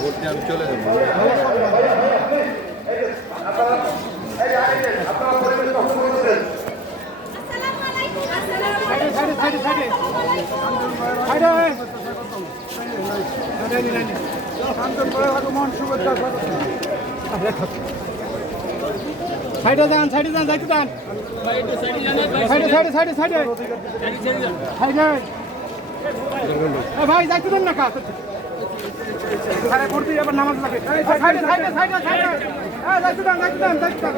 Vote নিয়ে আমি চলে যাবো। সাইডে যান, সাইডে যান, যাইতে যান, সাইডে সাইডে সাইডে সাইডে সাইডে ভাই যাইতে দেন না কাজ করতে আবার নামাজ লাগে। সাইডে সাইডে সাইডে সাইডে যাইতে দেন, যাইতে দেন, যাইতে দেন।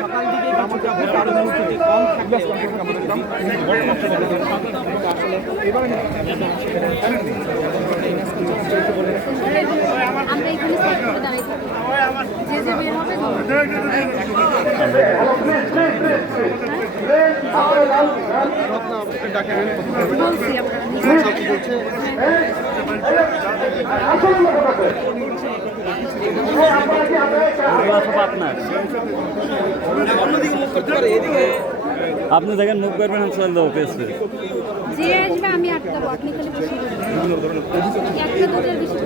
সকাল দিকে কিছুটা ভোট অনুষ্ঠিত কম থাকলে আমরা এখানে সাইড করে দাঁড়াই থাকি, যে যে বের হবে বলছি আপনি দেখেন মুখ করবেন যে আসবে আমি আটকাবো, আপনি খালি বসে একটা দুটোর বেশি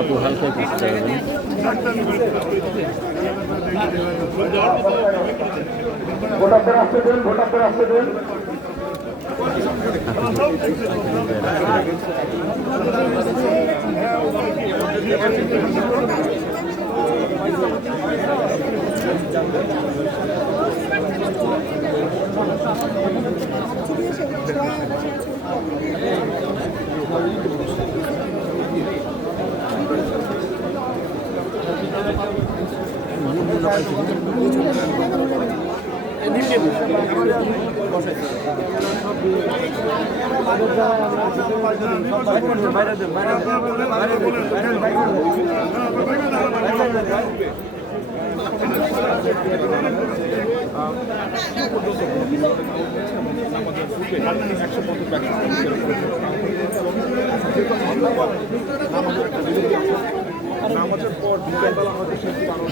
আপু হালকা কিছু ভোটারদের আসতে দেন, ভোটারদের আসতে দেন। নামাজের পর বিকেলবেলা আমাদের শিল্পী বানানো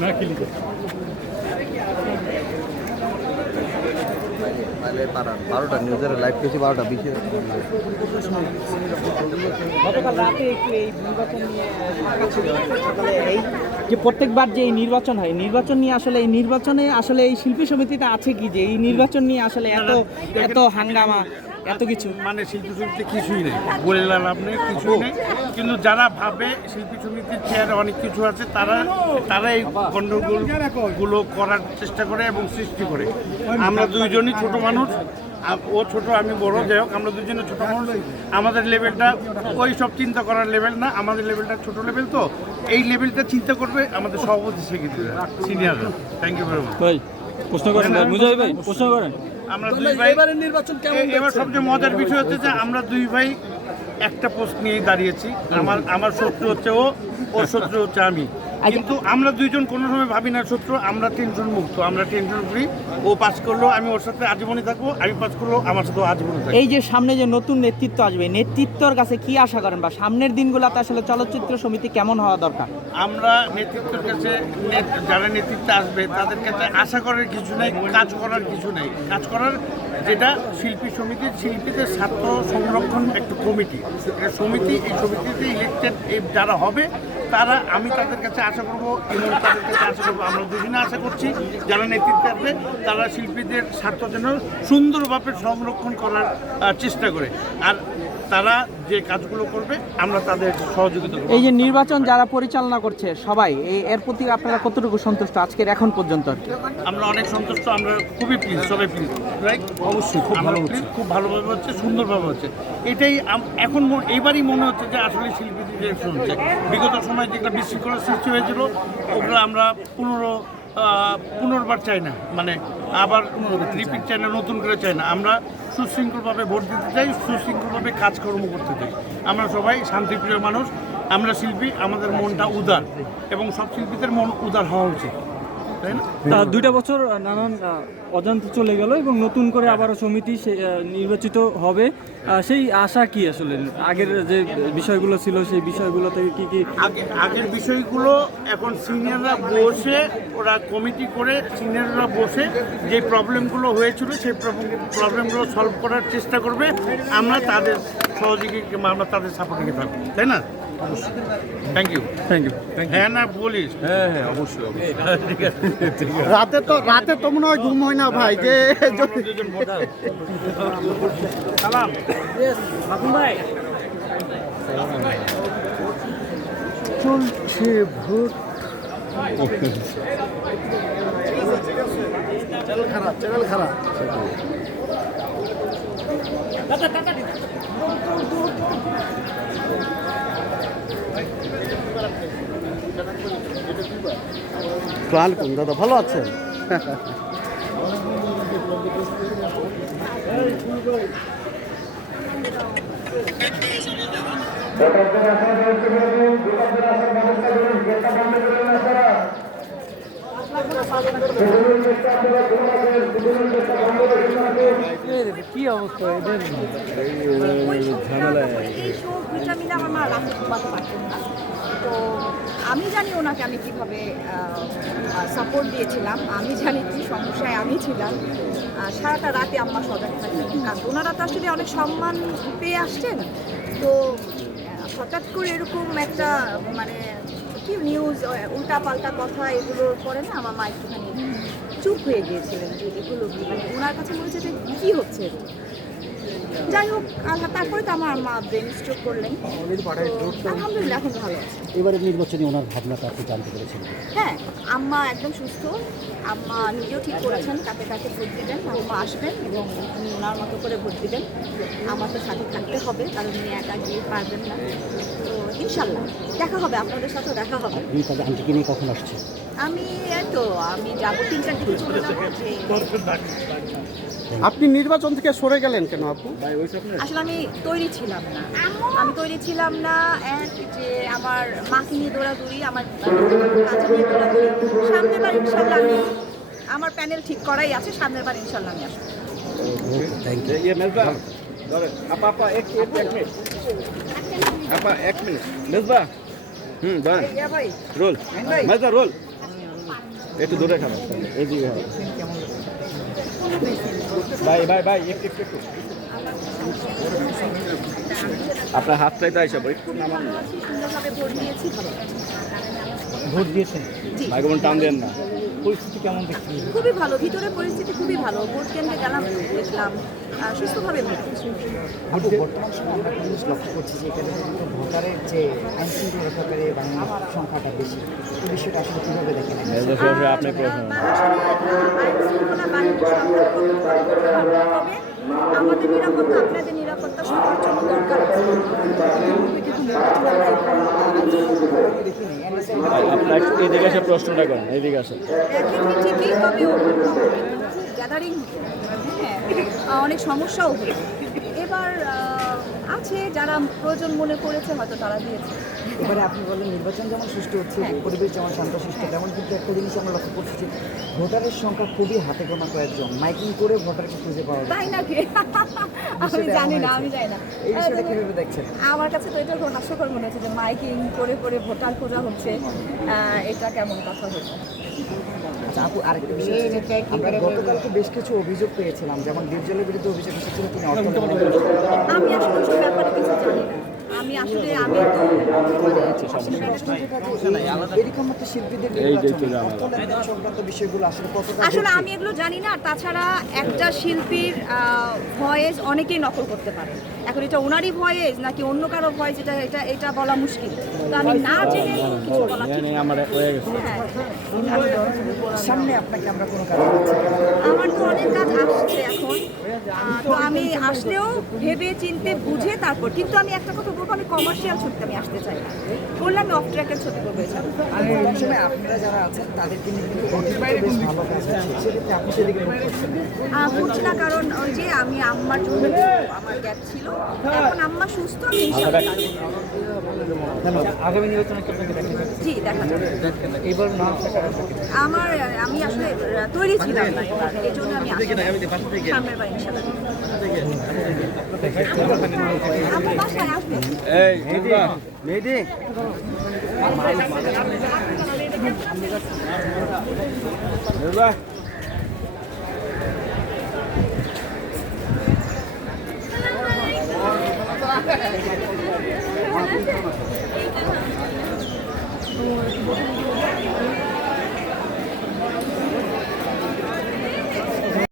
না কি লিখে বারোটা নিউজের লাইভ পেয়েছি 12টা 20 গতকাল রাতে একটু এই নির্বাচন নিয়ে সকালে এই যে প্রত্যেকবার যে এই নির্বাচন হয়, নির্বাচন নিয়ে আসলে এই নির্বাচনে আসলে এই শিল্পী সমিতিটা আছে কি যে এই নির্বাচন নিয়ে আসলে এত হাঙ্গামা এত কিছু, মানে শিল্পী সমিতি কিছুই নেই, বলে লাভ নেই, কিছুই নেই। কিন্তু যারা ভাবে শিল্পী সমিতির চেয়ারে অনেক কিছু আছে, তারা এই গণ্ডগোলগুলো করার চেষ্টা করে এবং সৃষ্টি করে। আমরা দুইজনই ছোট মানুষ, ও ছোট আমি বড়, যাই হোক আমরা দুজনে ছোট মানুষ। আমাদের লেভেলটা ওই সব চিন্তা করার লেভেল না, আমাদের লেভেলটা ছোট লেভেল। তো এই লেভেলটা চিন্তা করবে আমাদের সভাপতি সেক্রেটারি সিনিয়ররা। Thank you very much. ভাই প্রশ্ন করেন, মুজাহিদ ভাই প্রশ্ন করেন। আমরা দুই ভাই এবার সবচেয়ে মজার বিষয় হচ্ছে যে আমরা দুই ভাই একটা পোস্ট নিয়েই দাঁড়িয়েছি। আমার শত্রু হচ্ছে ও, ওর শত্রু হচ্ছে আমি। কিন্তু আমরা দুইজন কোনো সময় ভাবি না শত্রু, আমরা টেনশন মুক্ত, আমরা টেনশন ফ্রি। ও পাস করলো আমি ওর সাথে আজীবনই থাকবো, আমি পাস করলো আমার সাথে আজীবনই থাকবো। এই যে সামনে যে নতুন নেতৃত্ব আসবে, নেতৃত্বর কাছে কি আশা করেন বা সামনের দিনগুলোতে আসলে চলচ্চিত্র সমিতি কেমন হওয়া দরকার? আমরা নেতৃত্বের কাছে, যারা নেতৃত্বে আসবে তাদের কাছে আশা করার কিছু নেই, কাজ করার কিছু নেই। কাজ করার যেটা শিল্পী সমিতির, শিল্পীদের স্বার্থ সংরক্ষণ একটা কমিটি, একটা সমিতি। এই সমিতিতে ইলেকটেড যারা হবে তারা, আমি তাদের কাছে আশা করবো এবং তাদের কাছে আশা করবো, আমরা দুদিনে আশা করছি যারা নেতৃত্বে আসবে তারা শিল্পীদের স্বার্থ যেন সুন্দরভাবে সংরক্ষণ করার চেষ্টা করে। আর তারা যে কাজগুলো করবে আমরা তাদের সহযোগিতা করব। এই যে নির্বাচন যারা পরিচালনা করছে সবাই এর প্রতি আপনারা কতটুকু সন্তুষ্ট আজকের এখন পর্যন্ত আর কি? আমরা অনেক সন্তুষ্ট, আমরা খুবই প্লিজ, সবাই প্লিজ, রাইট? অবশ্যই খুব ভালো হচ্ছে, খুব ভালোভাবে হচ্ছে, সুন্দরভাবে হচ্ছে। এটাই এখন এইবারই মনে হচ্ছে যে আসলে শিল্পীদের ডিরেকশন হচ্ছে। বিগত সময় যেগুলো বিশৃঙ্খলার সৃষ্টি হয়েছিল ওগুলো আমরা পুনর্বার চাই না, মানে আবার রিপিট চাই না, নতুন করে চাই না। আমরা সুশৃঙ্খলভাবে ভোট দিতে চাই, সুশৃঙ্খলভাবে কাজকর্ম করতে চাই। আমরা সবাই শান্তিপ্রিয় মানুষ, আমরা শিল্পী, আমাদের মনটা উদার এবং সব শিল্পীদের মন উদার হওয়া উচিত, তাই না? 2টা বছর নানান অজান্তে চলে গেল এবং নতুন করে আবারও সমিতি নির্বাচিত হবে, সেই আশা কি আসলে? আগের যে বিষয়গুলো ছিল সেই বিষয়গুলো থেকে কি আগের বিষয়গুলো এখন সিনিয়ররা বসে, ওরা কমিটি করে সিনিয়ররা বসে যে প্রবলেমগুলো হয়েছিল সেই প্রবলেমগুলো সলভ করার চেষ্টা করবে। আমরা তাদের সহযোগী, আমরা তাদের সাপোর্টিংয়ে থাকবো, তাই না? Thank you. হ্যাঁ না বলিস? হ্যাঁ অবশ্যই। ঠিক আছে। রাতে তো মনে হয় ঘুম হয় না ভাই, যে সালাম। চলছে ভোট। চ্যানেল খারাপ। আলাইকুম দাদা, ভালো আছেন? কি অবস্থা এদের? এই শো ভিটামিন আমার মা রাতে ঘুমাতে পারতেন না, তো আমি জানি ওনাকে আমি কিভাবে সাপোর্ট দিয়েছিলাম, আমি জানি কি সমস্যায় আমি ছিলাম। সারাটা রাতে আম্মা সজাগ থাকতেন, কারণ ওনারা তো আসলে অনেক সম্মান পেয়ে আসছেন। তো হঠাৎ করে এরকম একটা মানে কি নিউজ, উল্টা পাল্টা কথা এগুলোর পরে না আমার মা একটুখানি চুপ হয়ে গিয়েছিলেন যে এগুলো কি, মানে ওনার কাছে মনে হচ্ছে যে কী হচ্ছে এগুলো। যাই হোক, তারপরে তো আমার মা ব্রেন স্ট্রোক করলেন। আলহামদুলিল্লাহ এখন ভালো আছে। এবারের নির্বাচনে ওনার ভাবনাটা আপনি জানতে পেরেছেন? হ্যাঁ, আম্মা একদম সুস্থ, আম্মা নিজেও ঠিক করেছেন কাকে কাকে ভোট দিবেন। আম্মা আসবেন এবং উনি ওনার মতো করে ভোট দিবেন। আমার তো সাথে থাকতে হবে, কারণ উনি একা গিয়ে পারবেন না। তো ইনশাল্লাহ দেখা হবে, আপনাদের সাথেও দেখা হবে। আপনি তাদের আন্টিকে নিয়ে কখন আসছেন? আমি আমি যাবো 3-4 দিকে চলে যাবো। আপনি নির্বাচন থেকে সরে গেলেন কেন আপু? আসলে আমি তৈরি ছিলাম না, এক যে আমার মাকে নিয়ে দৌড়াদৌড়ি, আমার কাজে নিয়ে দৌড়াদৌড়ি। সামনের বার ইনশাল্লাহ আমি, আমার প্যানেল ঠিক করাই আছে, সামনের বার ইনশাল্লাহ আমি আসবো। এক মিনিট মেজবা। দাঁড়ান, রোল মেজবা, রোল একটু দূরে খারাপ, এইদিকে ভাই একটু আপনার হাত চাইতে আইসা ভাই, একটু নামান। সুন্দরভাবে ভোট দিয়েছি, ভালো আছে। ভোট দিয়েছেন? ভাই কেমন টান দেন না। পরিস্থিতি কেমন দেখছেন? খুবই ভালো, ভিতরে পরিস্থিতি খুবই ভালো। ভোট কেন্দ্রে গেলাম, দেখলাম সুস্থভাবে ভোট হচ্ছে। আপু, বর্তমান সময় আমরা জিনিস লক্ষ্য করছি যে এখানে কিন্তু ভোটারের যে আইন শৃঙ্খলা ব্যাপারে বাংলার সংখ্যাটা বেশি, এই বিষয়টা আসলে কীভাবে দেখেন? আইন শৃঙ্খলা বাহিনীর সংখ্যা তবে আমাদের নিরাপত্তা, আপনাদের নিরাপত্তা সবার জন্য দরকার আছে। আপনার এদিকে আসে প্রশ্নটা করেন, এদিকে আসে। ঠিকই, তবে গ্যাদারিং হতো, হ্যাঁ, অনেক সমস্যাও হতো। এবার আছে যারা প্রয়োজন মনে করেছে হয়তো তারা দিয়েছে। এবারে আপনি বলেন নির্বাচন যেমন সুষ্ঠু হচ্ছে, পরিবেশ যেমন শান্তশিষ্ট, তেমন কিন্তু একটা জিনিস আমরা লক্ষ্য করছি যে ভোটারের সংখ্যা খুবই হাতে গোনা কয়েকজন, মাইকিং করে ভোটারকে খুঁজে পাওয়া যায়। তাই নাকি? আমি জানি না। এই বিষয়টা কীভাবে দেখছেন? আমার কাছে তো এটা হাস্যকর মনে হচ্ছে যে মাইকিং করে করে ভোটার খোঁজা হচ্ছে, এটা কেমন কথা হচ্ছে? আচ্ছা আপু, আরেকটা বিষয় হচ্ছে আমরা গতকালকে বেশ কিছু অভিযোগ পেয়েছিলাম, যেমন ডিপজলের বিরুদ্ধে অভিযোগ এসেছিল তিনি অর্থ আমি আসলে ওইসব ব্যাপারে কিছু জানি না। আমি আসলে আমি এরকম একটা শিল্পীদের নির্বাচন সংক্রান্ত বিষয়গুলো আসলে কতটা আসলে আমি এগুলো জানি না। তাছাড়া একটা শিল্পীর ভয়েস অনেকেই নকল করতে পারে। এখন এটা ওনারই ভয়েস নাকি অন্য কারো ভয়েস, এটা বলা মুশকিল। তো আমি না জেনে কিছু বলা ঠিক না। আমার হয়ে গেছে। হ্যাঁ, সামনে আপনাকে আমরা কোনো কাজ করছি আমার তো অনেক কাজ আসছে এখন। তো আমি আসলেও ভেবে চিনতে বুঝে তারপর, কিন্তু আমি একটা কথা বলবো, আমি কমার্শিয়াল ছবিতে আমি আসতে চাই না। বললাম আমি অফ ট্র্যাকের ছবি করবো এছাড়া। অনেক সময় আপনারা যারা আছেন তাদেরকে নিয়ে কিন্তু বেশ ভালো কাজ হচ্ছে সেক্ষেত্রে আপনি সেদিকে মনে করছেন বুঝছি না, কারণ ওই যে আমি আম্মার জন্য আমার গ্যাপ ছিল, এখন আম্মা সুস্থ, আমি ইনশাআল্লাহ কাজ করব। আগামী নির্বাচনে কি আপনাকে দেখা যাবে? জি, দেখা যাবে। এবার নাম আমি আসলে তৈরি ছিলাম না এবার, এই জন্য আমি আসলে সামনের বার ইনশাআল্লাহ। আমার বাসায় আসবেন। এই মেহেদি মেহেদি